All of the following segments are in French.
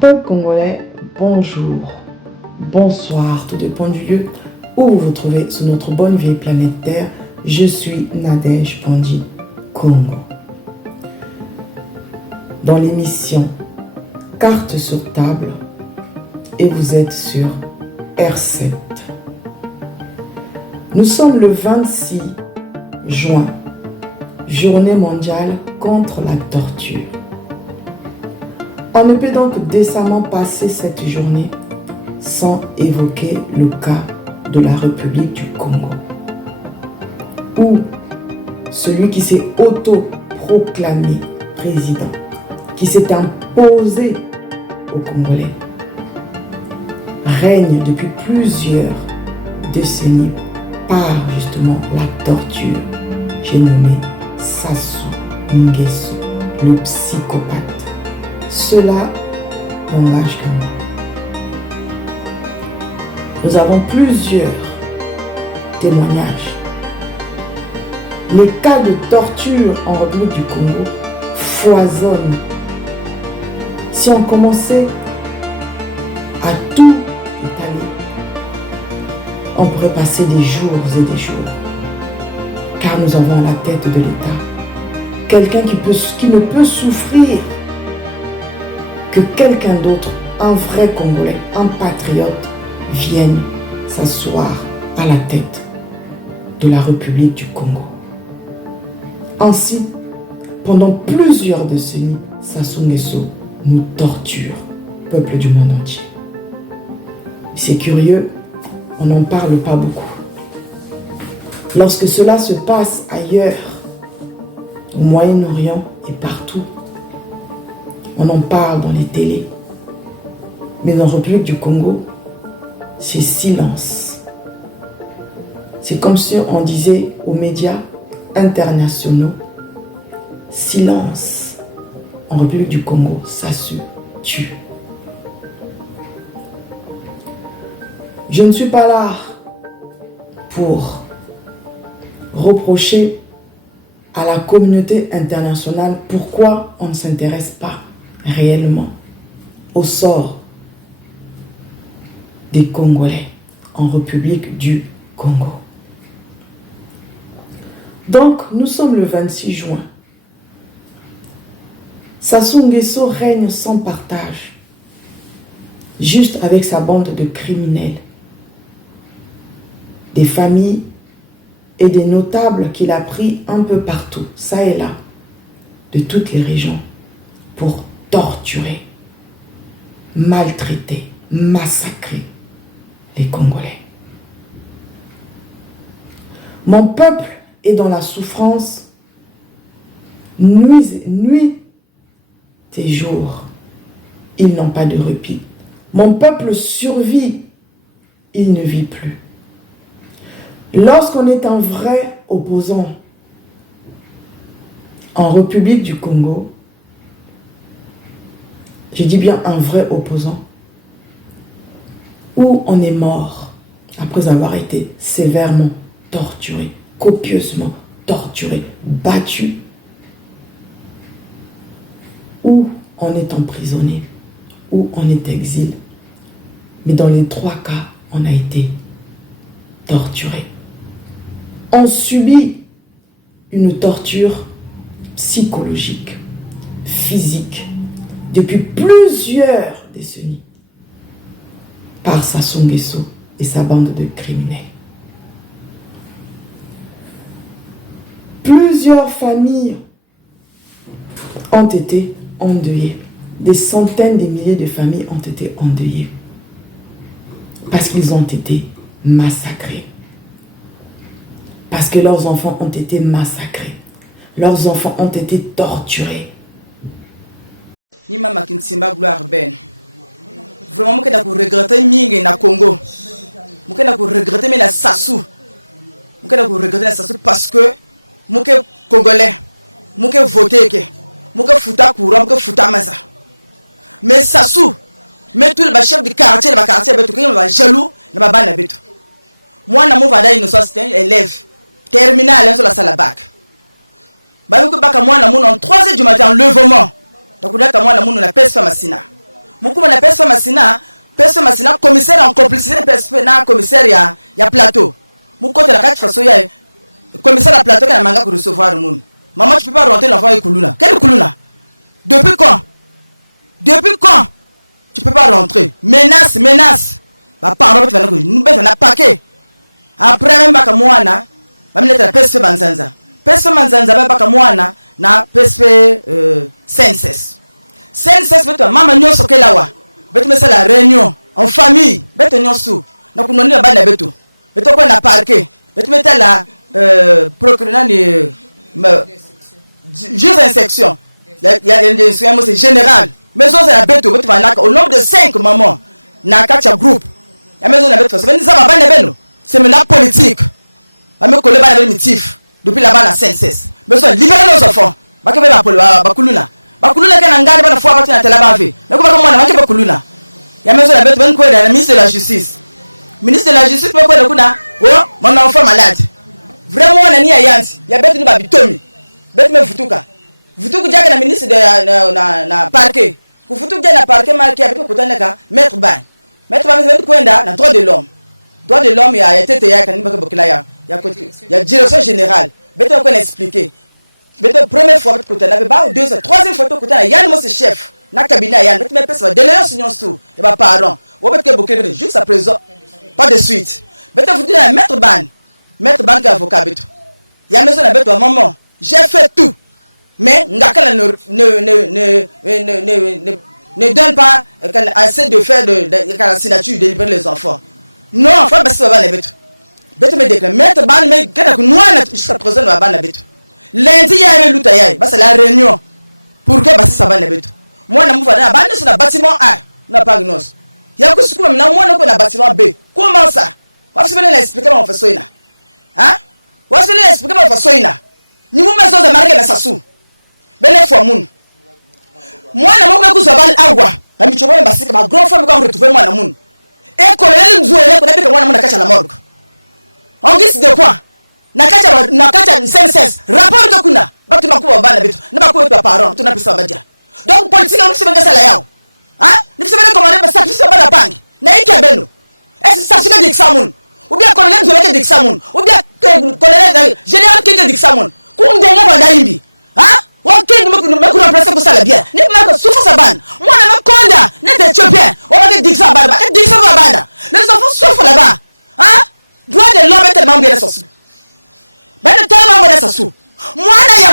Peuple congolais, bonjour, bonsoir, tout dépend du lieu où vous vous trouvez sur notre bonne vieille planète Terre. Je suis Nadège Pandji, Congo. Dans l'émission Carte sur table, et vous êtes sur R7. Nous sommes le 26 juin, journée mondiale contre la torture. On ne peut donc décemment passer cette journée sans évoquer le cas de la République du Congo, où celui qui s'est auto-proclamé président, qui s'est imposé aux Congolais, règne depuis plusieurs décennies par justement la torture. J'ai nommé Sassou Nguesso, le psychopathe. Cela n'engage que moi. Nous avons plusieurs témoignages. Les cas de torture en République du Congo foisonnent. Si on commençait à tout étaler, on pourrait passer des jours et des jours. Car nous avons à la tête de l'État quelqu'un qui ne peut souffrir que quelqu'un d'autre, un vrai Congolais, un patriote, vienne s'asseoir à la tête de la République du Congo. Ainsi, pendant plusieurs décennies, Sassou Nguesso nous torture, peuple du monde entier. C'est curieux, on n'en parle pas beaucoup. Lorsque cela se passe ailleurs, au Moyen-Orient et partout, on en parle dans les télés. Mais en République du Congo, c'est silence. C'est comme si on disait aux médias internationaux, silence. En République du Congo, ça se tue. Je ne suis pas là pour reprocher à la communauté internationale pourquoi on ne s'intéresse pas réellement au sort des Congolais en République du Congo. Donc, nous sommes le 26 juin. Sassou Nguesso règne sans partage, juste avec sa bande de criminels, des familles et des notables qu'il a pris un peu partout, ça et là, de toutes les régions, pour torturer, maltraiter, massacrer les Congolais. Mon peuple est dans la souffrance, nuit et jour. Ils n'ont pas de répit. Mon peuple survit, il ne vit plus. Lorsqu'on est un vrai opposant en République du Congo, je dis bien un vrai opposant, où on est mort après avoir été sévèrement torturé, copieusement torturé, battu, ou on est emprisonné, ou on est exilé. Mais dans les trois cas, on a été torturé. On subit une torture psychologique, physique, depuis plusieurs décennies, par Sassou Nguesso et sa bande de criminels. Plusieurs familles ont été endeuillées. Des centaines de milliers de familles ont été endeuillées parce qu'ils ont été massacrés. Parce que leurs enfants ont été massacrés. Leurs enfants ont été torturés. Nima Makinsimba Gloire Ben. Vraiment, je regrette Mingi na Congo. Je regrette la Sassou. Je regrette la Sassou parce que je suis Congolais. Je suis voté. Je suis fouta courant. Je suis fouta massa. Mais Sassou, mais tout le chef de quartier, le quartier, il est jaloux. Moi, je suis un élève. Terminal sur la salle à bac. Moi, en 3h du matin, levement. Donc là comme moi na munu na PSP Masina. Mukuma na PSP Masina commissaire en complicité PSP na commissaire ya plateau. Mukote la kati façon ya commissaire à plateau qui manga pour recevoir moun. Maman tu peux pas rentrer l'enfant et Kuluna. Quel Kuluna? Depuis quand? Depuis quand? Tu peux pas rentrer. Menace. Ba parole tu vas nous besoin na paquet. Après même baka mwana, ba mileta PSP Manzanza. PSP Manzanza ba baka mwana na PSP Senses. Senses beto mama nyoso kelawa. Beto mesa la réunion en famille. Beto nyoso. Na kunoni ba bana beto. Beto ko na parquet. Beto meta la procureur de juste en section. Il y a des instruments c'est général. Maison c'est la beto beto va au nombre de 5 mamans na kacha groupe. La maison na beto c'est ça va bana beno. C'est maintenant politique. On me coller ba motif depuis là-bas la CNSS. Mais ça libérer nos enfants. Ba ke ba kuluna. Ba kuluna kana ngari ba fois ba tela ba ve. Mais ko ba ko mwana ba kuluna. Ya maison la beto ben ko la ministre de la justice. Ministre de la justice ba ko de kuna. Oh, mon enfant malade. Vraiment on a ni ayanti. Ya beto ni ba bitomi. Beto me vutuka. Vutuku jaga na ministre de na parquet. Ku vutuku jaga na parquet marqué beto kutana ka maître ban. Maître ban beto kwenda na droit de l'homme. Droit de l'homme, il y a été il y a direction générale. Beto on expliquer. Beto première fois que tu n'avais pas deuxième, troisième fois que tu as Yann moi chef na cabinet Yann. Beto me pèse délégué sur sous et ba pardon. On beto que bokele juste à présent. Pas de suite. Beto vous dire maître ban qui avocat beto. Yann maison na beto maman, j'ai fait tout. Mais ngakala ne donne pas assez de faire de la signature de libérer les enfants. Non, faut pas se faire les bêtes. Bêtes me déclare. Mettre ban mais quand nous jusqu'à présent va ban la bête. Lundi il y a une lutte ailleurs. C'est la réunion. Pour que bah ça va les bêtes. Moi na moufa na ban sur le bâtiment A, na pas gnose. Il y a que ce qu'on na moi na ko na bâtiment B. Comment ça? On va se venir expliquer comment on fait ça là. Hein? On va se venir expliquer comment on fait ça là. Ni mo maison de marquer na sasu. Belle fois moun. Moi na mo ko so ban agwa. Na mi choba mbasika ma grand frère ko retrouver moi na moun. Et colonel Nzoué, qu'on a dit que moi, je suis la morgue. On dit de quoi? Nakacha CNSS, rapport de Kuna, tu n'as pas de bête, tu n'as pas de parents, tu n'as pas de dire. Donc, politique, on ne sait pas que ça là. Hein? Nous savons comment on ça, tu sais pas la banque. N'est-ce pas Beno? Est-ce que ça se dit que ça moun? Ou bien colonel Nzoué dit que ça moun? Ou bien colonel général qui dit que ça moun? Qu'on dénonce pas d'Aïbi. Hein? Ok, nous me remplacer pour ça le bien. N'est pas que souffre sa banne. Moi, je me conda, n'est éthiopien. On va dire ça là-bas. Dire ça là-bas. Les enfants souffrent là-bas. Hein? Droit de l'homme est tellement bien sorti. Mais le temps va être sous. Moi, il y a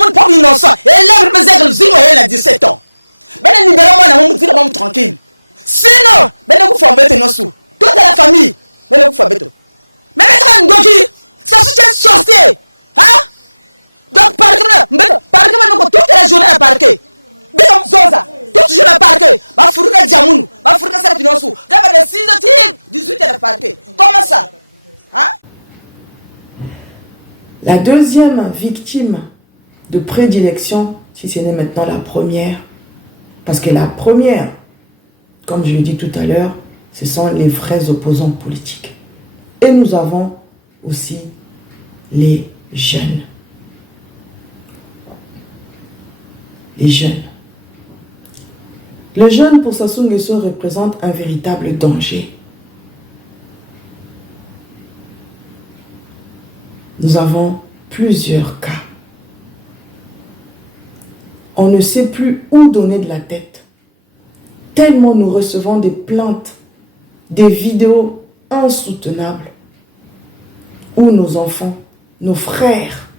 mon pauvre innocent. Et là, je me disais que le zimo est à 17 ans. Mais le libéral, moi, je me tranquille. Sinon, mais vous faut embêter nos sous. Toute la famille, mais vous faut embêter. Mais maintenant, Ngoki, ça soutient sorcier. Hein? Donc, par exemple, toute la journée à parquet. Toute la journée à parquet. Ma fourga Djamoun, ma fourga Sarpinosu. Quand il y a 6 heures, 18 heures à parquet. Comment ça? Hein? La deuxième victime de prédilection, si ce n'est maintenant la première, parce que la première, comme je l'ai dit tout à l'heure, ce sont les vrais opposants politiques. Et nous avons aussi les jeunes. Les jeunes. Le jeune pour Sassou Nguesso représente un véritable danger. Nous avons plusieurs cas. On ne sait plus où donner de la tête. Tellement nous recevons des plaintes, des vidéos insoutenables où nos enfants, nos frères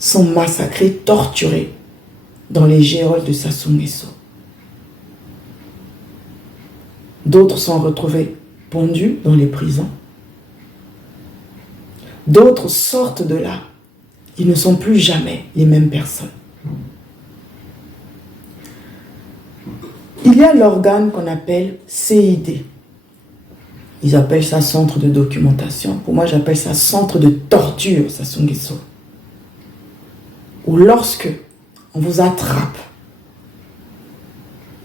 sont massacrés, torturés dans les geôles de Sassou Nguesso. D'autres sont retrouvés pendus dans les prisons. D'autres sortent de là. Ils ne sont plus jamais les mêmes personnes. Il y a l'organe qu'on appelle CID. Ils appellent ça centre de documentation. Pour moi, j'appelle ça centre de torture, Sassou Nguesso. Où lorsque on vous attrape,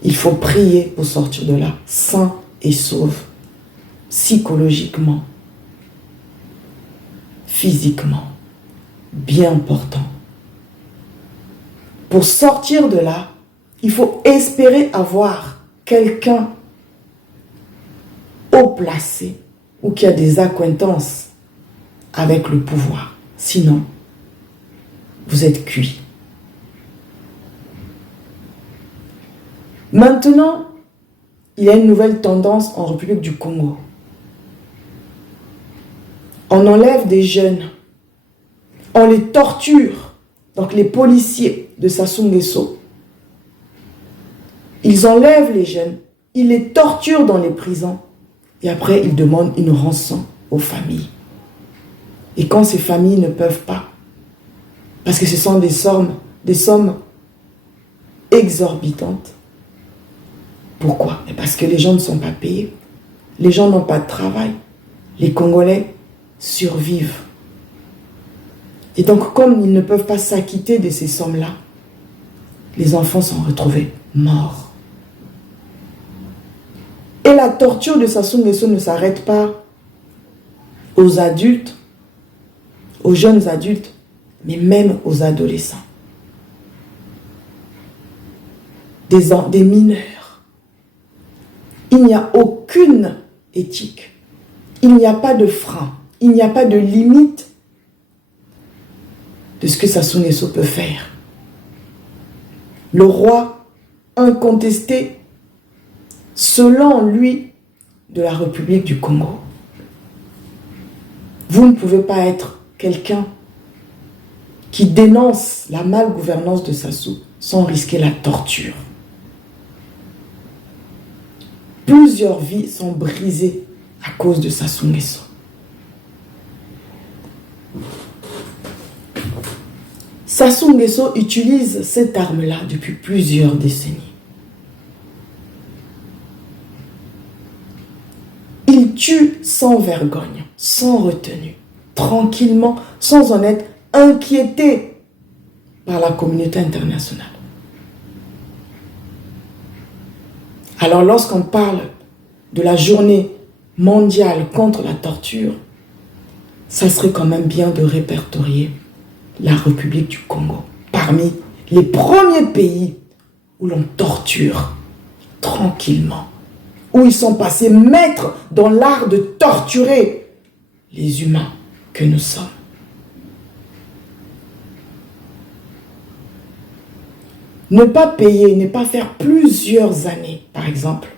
il faut prier pour sortir de là, sain et sauve, psychologiquement, physiquement, bien portant. Pour sortir de là, il faut espérer avoir quelqu'un haut placé ou qui a des accointances avec le pouvoir. Sinon, vous êtes cuit. Maintenant, il y a une nouvelle tendance en République du Congo. On enlève des jeunes, on les torture. Donc les policiers de Sassou Nguesso, ils enlèvent les jeunes, ils les torturent dans les prisons et après ils demandent une rançon aux familles. Et quand ces familles ne peuvent pas, parce que ce sont des sommes exorbitantes. Pourquoi? Parce que les gens ne sont pas payés, les gens n'ont pas de travail, les Congolais survivent. Et donc, comme ils ne peuvent pas s'acquitter de ces sommes-là, les enfants sont retrouvés morts. Et la torture de Sassou Nguesso ne s'arrête pas aux adultes, aux jeunes adultes, mais même aux adolescents. Des mineurs. Il n'y a aucune éthique. Il n'y a pas de frein. Il n'y a pas de limite de ce que Sassou Nguesso peut faire. Le roi incontesté, selon lui, de la République du Congo. Vous ne pouvez pas être quelqu'un qui dénonce la malgouvernance de Sassou sans risquer la torture. Plusieurs vies sont brisées à cause de Sassou Nguesso. Sassou Nguesso utilise cette arme-là depuis plusieurs décennies. Il tue sans vergogne, sans retenue, tranquillement, sans en être inquiété par la communauté internationale. Alors lorsqu'on parle de la journée mondiale contre la torture, ça serait quand même bien de répertorier la République du Congo parmi les premiers pays où l'on torture tranquillement, où ils sont passés maîtres dans l'art de torturer les humains que nous sommes. Ne pas payer, ne pas faire plusieurs années, par exemple,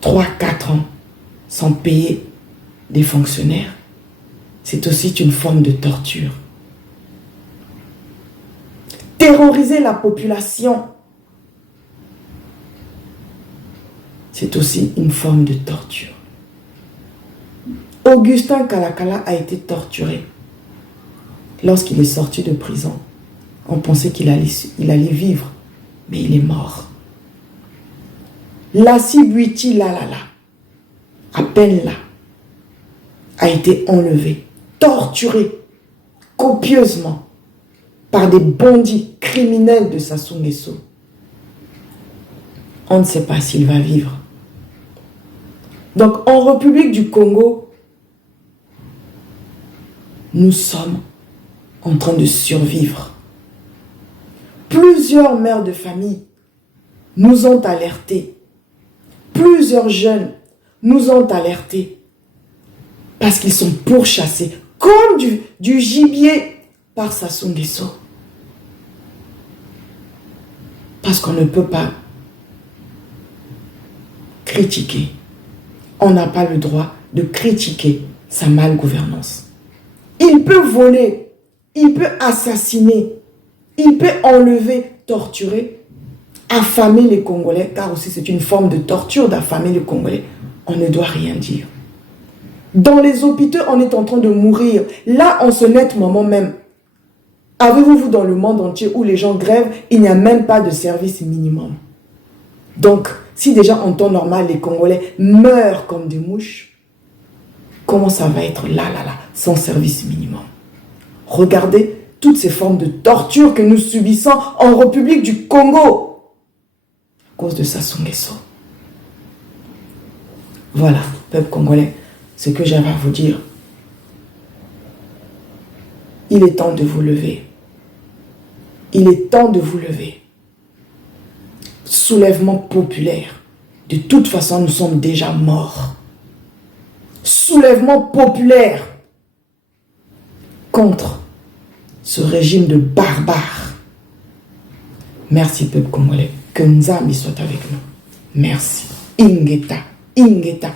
3-4 ans sans payer des fonctionnaires, c'est aussi une forme de torture. Terroriser la population, c'est aussi une forme de torture. Augustin Kalakala a été torturé lorsqu'il est sorti de prison. On pensait qu'il allait vivre, mais il est mort. Lassi Bwiti Lalala, à peine là, a été enlevé, torturé copieusement par des bandits criminels de Sassou Nguesso. On ne sait pas s'il va vivre. Donc en République du Congo, nous sommes en train de survivre. Plusieurs mères de famille nous ont alertés. Plusieurs jeunes nous ont alertés. Parce qu'ils sont pourchassés comme du gibier par Sassou Nguesso. Parce qu'on ne peut pas critiquer. On n'a pas le droit de critiquer sa malgouvernance. Il peut voler, il peut assassiner, il peut enlever, torturer, affamer les Congolais, car aussi c'est une forme de torture d'affamer les Congolais. On ne doit rien dire. Dans les hôpitaux, on est en train de mourir. Là, en ce net moment même, avez-vous vu dans le monde entier où les gens grèvent, il n'y a même pas de service minimum. Donc, si déjà en temps normal, les Congolais meurent comme des mouches, comment ça va être là, sans service minimum? Regardez toutes ces formes de torture que nous subissons en République du Congo à cause de Sassou Nguesso. Voilà, peuple congolais, ce que j'avais à vous dire. Il est temps de vous lever. Il est temps de vous lever. Soulèvement populaire. De toute façon, nous sommes déjà morts. Soulèvement populaire contre ce régime de barbares. Merci, peuple congolais. Que Nzambi soit avec nous. Merci. Ingeta. Ingeta.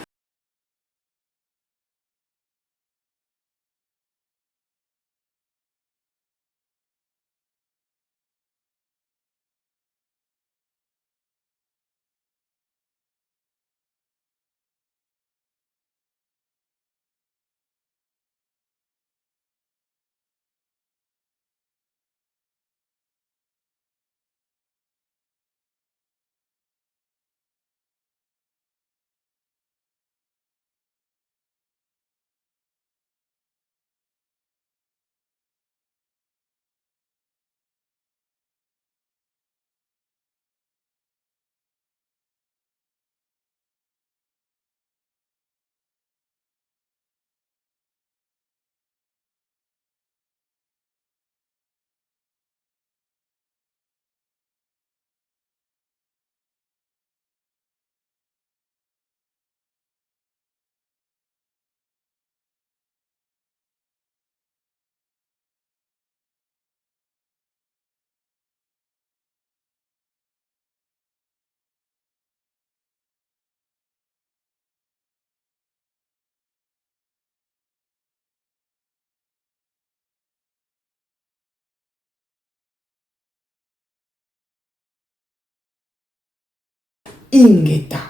Ingeta.